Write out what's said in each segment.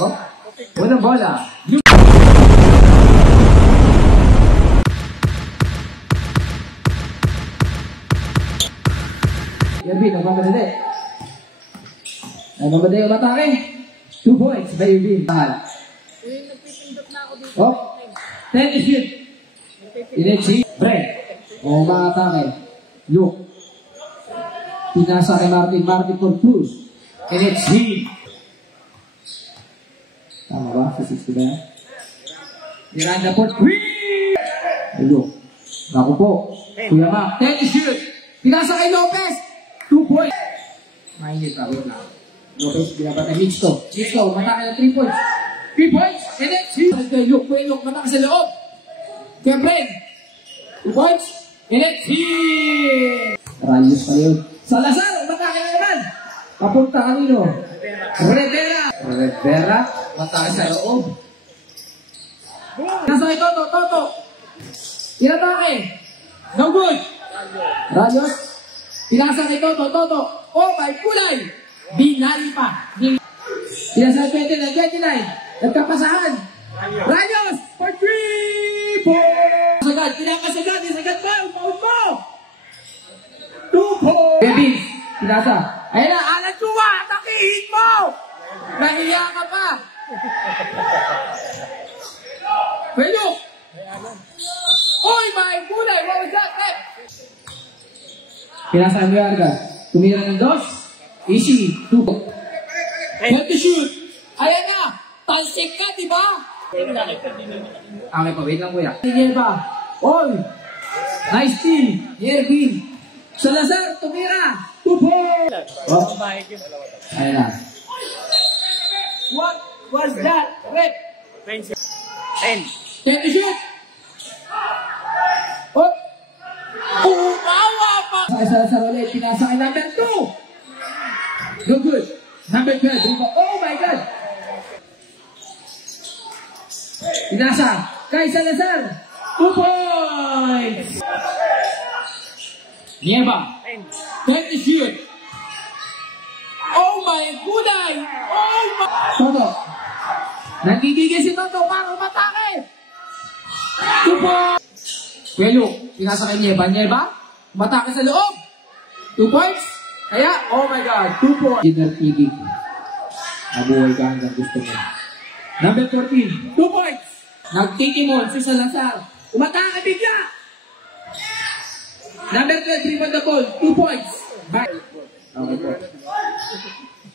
Oh, unang bola. Irvin, nagmamadali. Nagmamadali ang matake. 2 points by Irvin. Oh, 10 to shoot. Inechi, break. O matake. Luke. Pinasa kay Martin. Martin for 2. Inechi. Tama ba? Sa 60 ba yan? Miranda for 3. Luke. Naku po. Kuya Mac. 10 to shoot. Pinasa kay Lopez. 2 points. Mainit pa. Wala. Lopez, binabata. Mitchko. Mitchko, matake na 3 points. 3 points. And then, kay Luke. Kuya Luke, matake sa loob. Kaya Bren. 2 points. And then, Rayos pa yun. Salazar, matake na naman. Papunta kanino? Rivera. Matake sa loob. Nasa ito, Toto. Inatake. No good. Rayos. Pinasa kay Toto. Oh my kulay. Binali pa. Pinasa 29. Nagkapasahan. Rayos for 3 points. Sagad. Pinakasagad. Isagad ka. Umaun mo. 2 points. Baby. Pinasa. Ayun na. Alan Chua. Atakihin mo. Nahiya ka pa. Pwede. Oh my kulay. What was that? Pinasa ang Arga. Tumira ng 2. Easy. 2. Help to shoot. Ayan na. Talsik ka, diba? Okay pa. Wait lang kuya. Hindi ba? Oy. Nice steal. Yervin. Salazar. Tumira. 2 points. Oh. Ayan na. What was that? Wait. 10 to shoot. Oh. Umawa pa! Salazar ulit, pinasa kay number 2. No good. Number 12. Oh my God! Pinasa kay Salazar. 2 points! Nieva. 10 to shoot. Oh my goodness! Oh my... Toto. Nagigigil si Toto para matake. 2 points! Pelo, pinasa kay Nieva. Matake sa loob. 2 points. Kaya, oh my God, 2 points. Dinner TV. Nabuhay ka hanggang gusto mo. Number 14, 2 points. Nagtitimon si Salazar. Umatake bigla. Number 12, rebound the ball. 2 points. Bye. Okay po.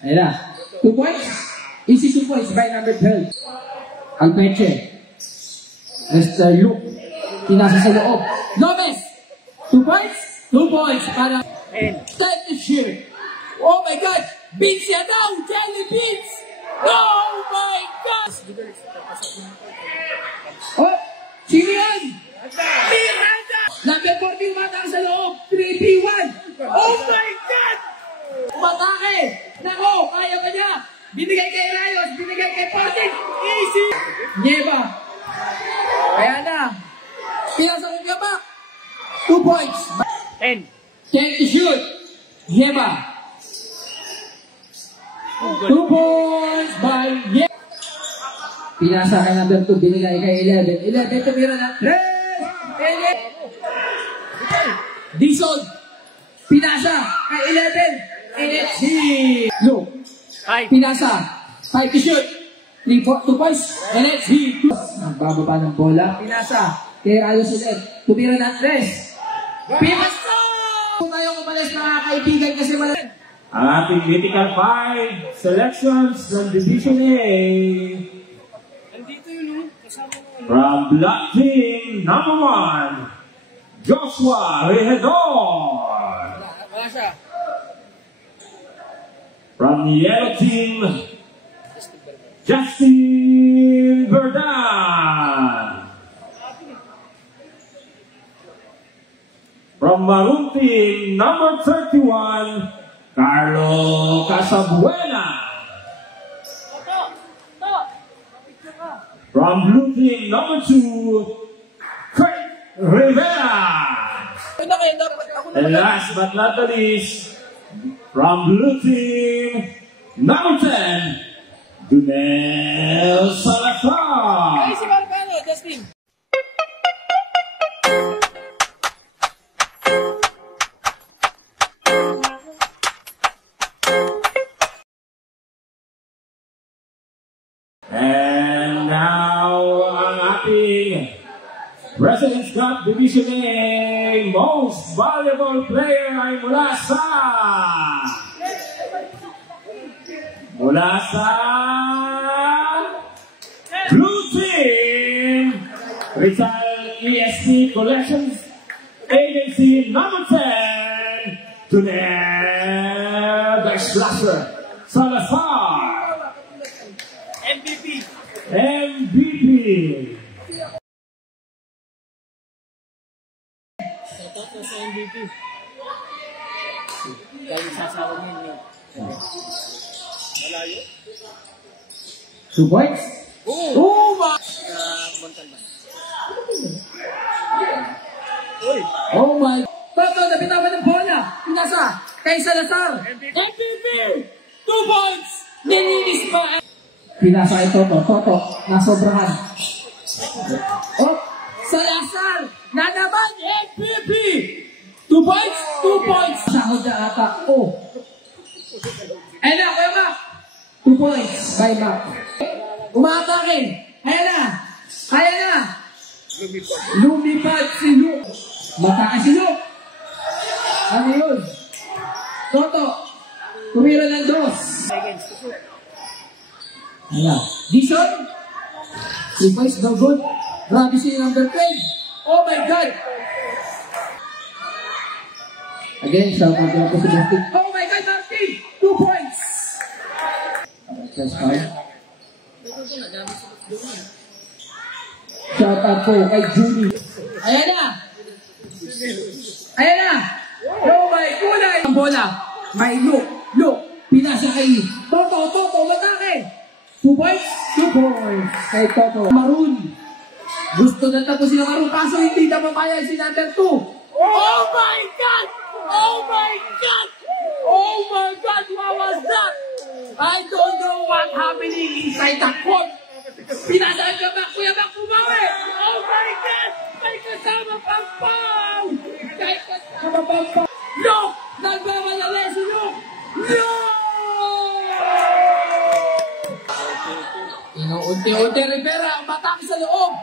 Ayan na. 2 points. Easy 2 points by number 12. Alpeche. Mr. Luke. Pinasa sa loob. Lopez! 2 points? 2 points para... Take the shoot. Oh my God! Beans yan daw! Jelly beans! Oh my God! Oh! Sino yan? Miranda! Number 14 matang sa loob. 3-3-1. Oh my God! Matake! Nako! Kaya ka niya! Binigay kay Rayos! Binigay kay Pasig! Easy! Nieva! Kaya na! Pinasa ko ka ba? 2 points. 10 to shoot. Nieva. 2 points by Nieva. Pinasa kay number 2. Binigay kay 11. 11 tumira na. 3. Dison. Pinasa kay 11. NXT. Look. Pinasa. 5 to shoot. 2 points. NXT. Nagbababa ng bola. Pinasa. Kaya Rayos ulit. Tumira ng 3. Pinasa! Kung tayong umalis mga kaibigan kasi malamit. Ang ating mythical 5 selections ng Division A. Andito yun, kasama mo. From Black Team number 1, Joshua Rehedor. Wala siya. From the Yellow Team, Justin Verdan. From Maroon Team number 31, Carlo Casabuena. From Blue Team number 2, Craig Rivera. Akin na kayo dapat. Ako na And last but not the least, from blue team, number 10, Dunel Salazar. Ay, si Marcano, Justin. And now, ang ating President's Cup Division A Most Valuable Player ay mula sa Blue Team, Rizal ESP Collections Agency number 10, Tunel the Slasher Salazar. MVP. MVP. Ito sa MVP. Dahil sasawa mo yun. Malayo? 2 points. Oh! Montalban. Uy! Oh my. Toto, nabitawan ng bola. Pinasa. Kay Salazar. MVP! 2 points! Nilinis pa! Pinasa kay Toto. Toto, nasobrahan. Oh, Salazar! Na naman! MVP! 2 points! 2 points! sahod na ata. Oh. Ayan na, Kuya Mac. 2 points by Mac. Umatake. Ayan na. Ayan na. Lumipad si Luke. Matake si Luke. Ano yun? Toto. Tumira ng 2. Ayan. Dison. 3 points, no good. Grabe si number 10. Oh my God. Again, shout out lang po si Martin. Oh my God, Martin! 2 points! That's fine. Shout out po kay Julie. Ayan na! Ayan na! Oh my kulay! Ang bola. May look. Pinasa kay Toto, matake! 2 points? 2 points. Kay Toto. Maroon. Gusto na tapusin ang Maroon, kaso hindi na papayag si number 2. Oh my God! Oh my God! Oh my God! What was that? I don't know what happening inside the court. Pinasaan ka ba? Kuya Mac pumawi! Oh my God! May kasama pang foul! May kasama pang foul! Look! Nagmamadali si Luke! No! Inuunti-unti Rivera ang matake sa loob.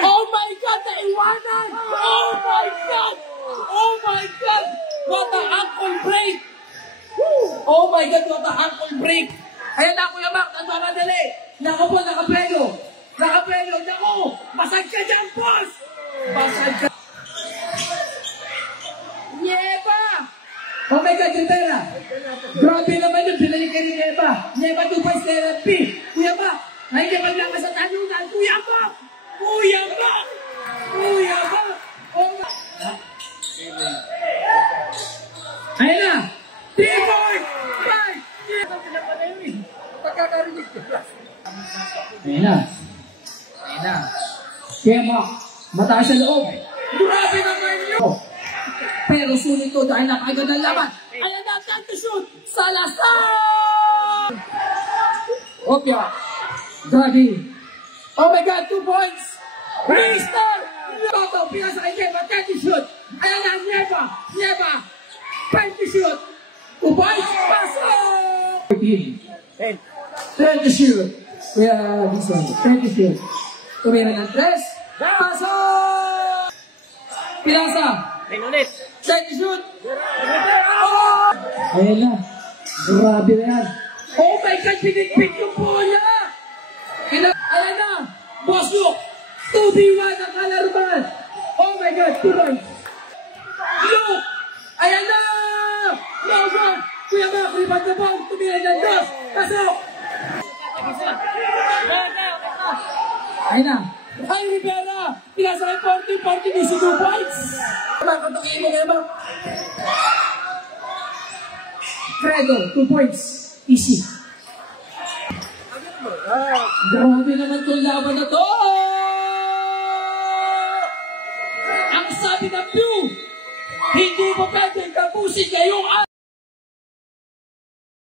Oh my God! Naiwanan! Oh my God! Oh my God! What a ankle break! Oh my God! What a ankle break! Ayan na, Kuya Mac, nagmamadali. Naku po, nakapreno. Naku, basag ka dyan, boss! Basag ka. Nieba! Oh my God, Rivera! Grabe naman yun, pinalik ka ni Nieba. Nieba 2 points na LFP. Kuya Mac, ay di maglakas sa tanungan. Kuya Mac! Oh my... Ayan na! 3 points! 5! Pagkakarinig ko. Ayan na. Kaya mataas sa loob. Grabe naman yun! Pero sulit to dahil napagod ang laban. Ayan na, time to shoot! Salazar! Opya. Draghi. Oh my God, 2 points! Restart! Toto, pinasa kay Nieba, time to shoot! Ayan na, Nieba! Time to shoot! 2 points! Pasok! 10 to shoot! Kuya Dison, 10 to shoot. Tumira ng 3. Pasok! Pinasa! 10 to shoot! Oh! Ayan na. Grabe na yan. Oh my God, pinitpit yung bola! Ayan na! Boss Luke! 2v1 ang alarman! Oh my God, 2 points! Luke! Ayan na! No good! Kuya Mac, rebound na ball! Tumira ng 2! Pasok! Ayan na! Ay, Rivera! Pinasa kay 40 niso 2 points! Makatungin mo ngayon ba? Credo, 2 points. Easy. Grabe naman itong laban na to! Ang sabi ng Blue, Hindi mo pwedeng tapusin ngayong